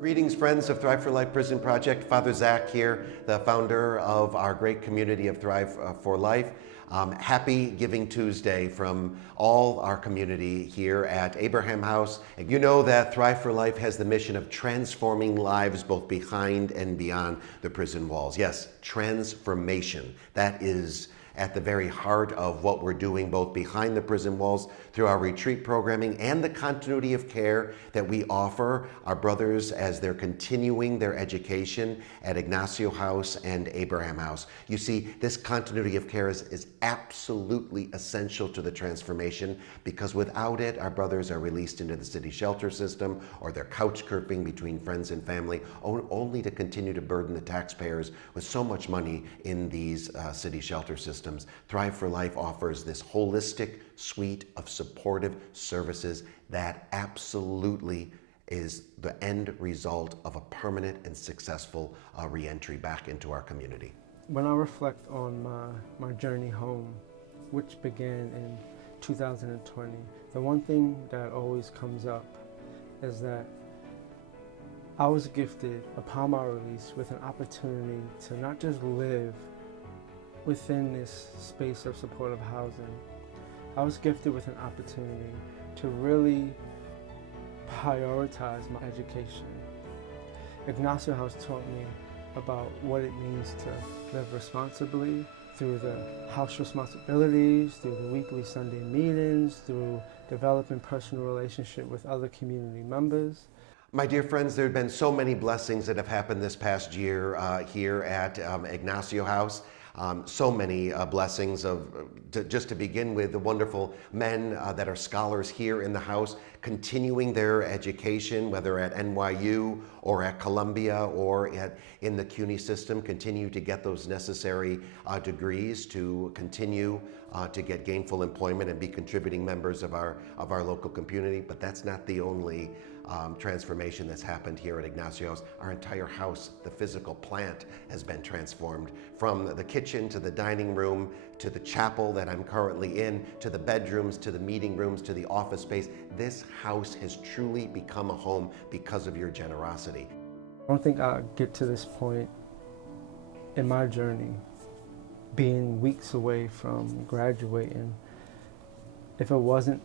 Greetings, friends of Thrive for Life Prison Project. Father Zach here, the founder of our great community of Thrive for Life. Happy Giving Tuesday from all our community here at Abraham House. You know that Thrive for Life has the mission of transforming lives both behind and beyond the prison walls. Yes, transformation. That is at the very heart of what we're doing both behind the prison walls through our retreat programming and the continuity of care that we offer our brothers as they're continuing their education at Ignacio House and Abraham House. You see, this continuity of care is absolutely essential to the transformation, because without it, our brothers are released into the city shelter system, or they're couch curving between friends and family, only to continue to burden the taxpayers with so much money in these city shelter systems. Thrive for Life offers this holistic suite of supportive services that absolutely is the end result of a permanent and successful re-entry back into our community. When I reflect on my journey home, which began in 2020, the one thing that always comes up is that I was gifted upon my release with an opportunity to not just live within this space of supportive housing. I was gifted with an opportunity to really prioritize my education. Ignacio House taught me about what it means to live responsibly through the house responsibilities, through the weekly Sunday meetings, through developing personal relationship with other community members. My dear friends, there have been so many blessings that have happened this past year here at Ignacio House. So many blessings just to begin with, the wonderful men that are scholars here in the house, continuing their education, whether at NYU or at Columbia or in the CUNY system, continue to get those necessary degrees to continue to get gainful employment and be contributing members of our local community. But that's not the only transformation that's happened here at Ignacio House. Our entire house, the physical plant, has been transformed, from the kitchen to the dining room to the chapel that I'm currently in, to the bedrooms, to the meeting rooms, to the office space. This house has truly become a home because of your generosity. I don't think I'll get to this point in my journey, being weeks away from graduating, if it wasn't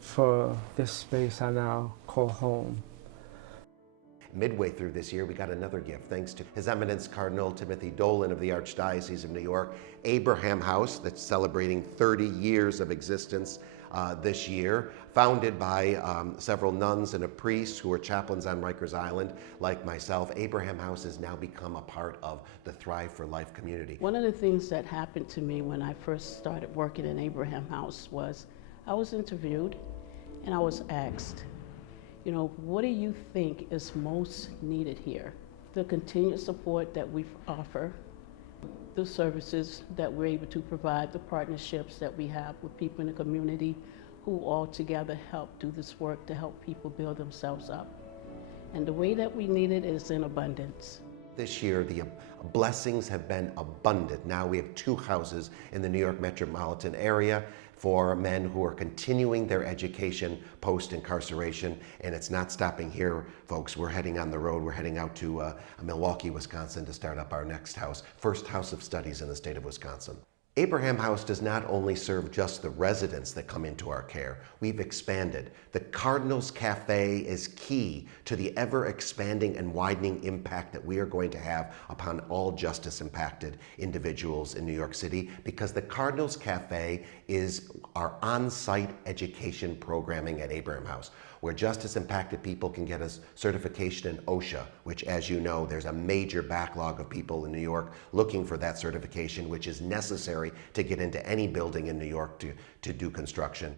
for this space I now call home. Midway through this year, we got another gift, thanks to His Eminence Cardinal Timothy Dolan of the Archdiocese of New York. Abraham House, that's celebrating 30 years of existence this year, founded by several nuns and a priest who were chaplains on Rikers Island, like myself. Abraham House has now become a part of the Thrive for Life community. One of the things that happened to me when I first started working in Abraham House was I was interviewed and I was asked, you know, what do you think is most needed here? The continued support that we offer, the services that we're able to provide, the partnerships that we have with people in the community who all together help do this work to help people build themselves up. And the way that we need it is in abundance. This year, the blessings have been abundant. Now we have 2 houses in the New York metropolitan area for men who are continuing their education post-incarceration. And it's not stopping here, folks. We're heading on the road. We're heading out to Milwaukee, Wisconsin to start up our next house, first house of studies in the state of Wisconsin. Abraham House does not only serve just the residents that come into our care. We've expanded. The Cardinals Cafe is key to the ever-expanding and widening impact that we are going to have upon all justice-impacted individuals in New York City, because the Cardinals Cafe is our on-site education programming at Abraham House, where justice-impacted people can get a certification in OSHA, which, as you know, there's a major backlog of people in New York looking for that certification, which is necessary to get into any building in New York to do construction.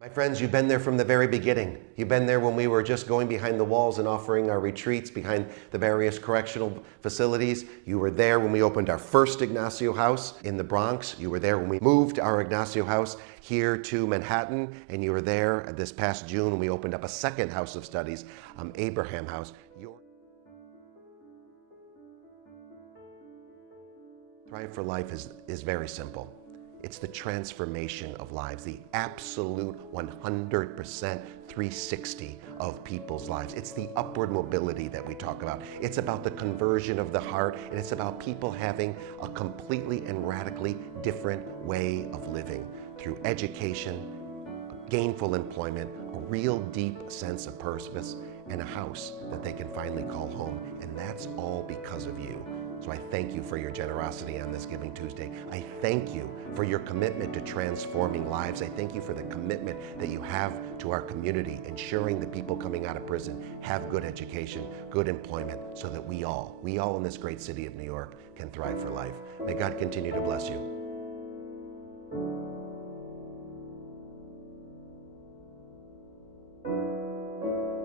My friends, you've been there from the very beginning. You've been there when we were just going behind the walls and offering our retreats behind the various correctional facilities. You were there when we opened our first Ignacio House in the Bronx. You were there when we moved our Ignacio House here to Manhattan. And you were there this past June when we opened up a second house of studies, Abraham House. Thrive for Life is very simple. It's the transformation of lives, the absolute 100% 360 of people's lives. It's the upward mobility that we talk about. It's about the conversion of the heart, and it's about people having a completely and radically different way of living through education, gainful employment, a real deep sense of purpose, and a house that they can finally call home. And that's all because of you. So I thank you for your generosity on this Giving Tuesday. I thank you for your commitment to transforming lives. I thank you for the commitment that you have to our community, ensuring that people coming out of prison have good education, good employment, so that we all in this great city of New York can thrive for life. May God continue to bless you.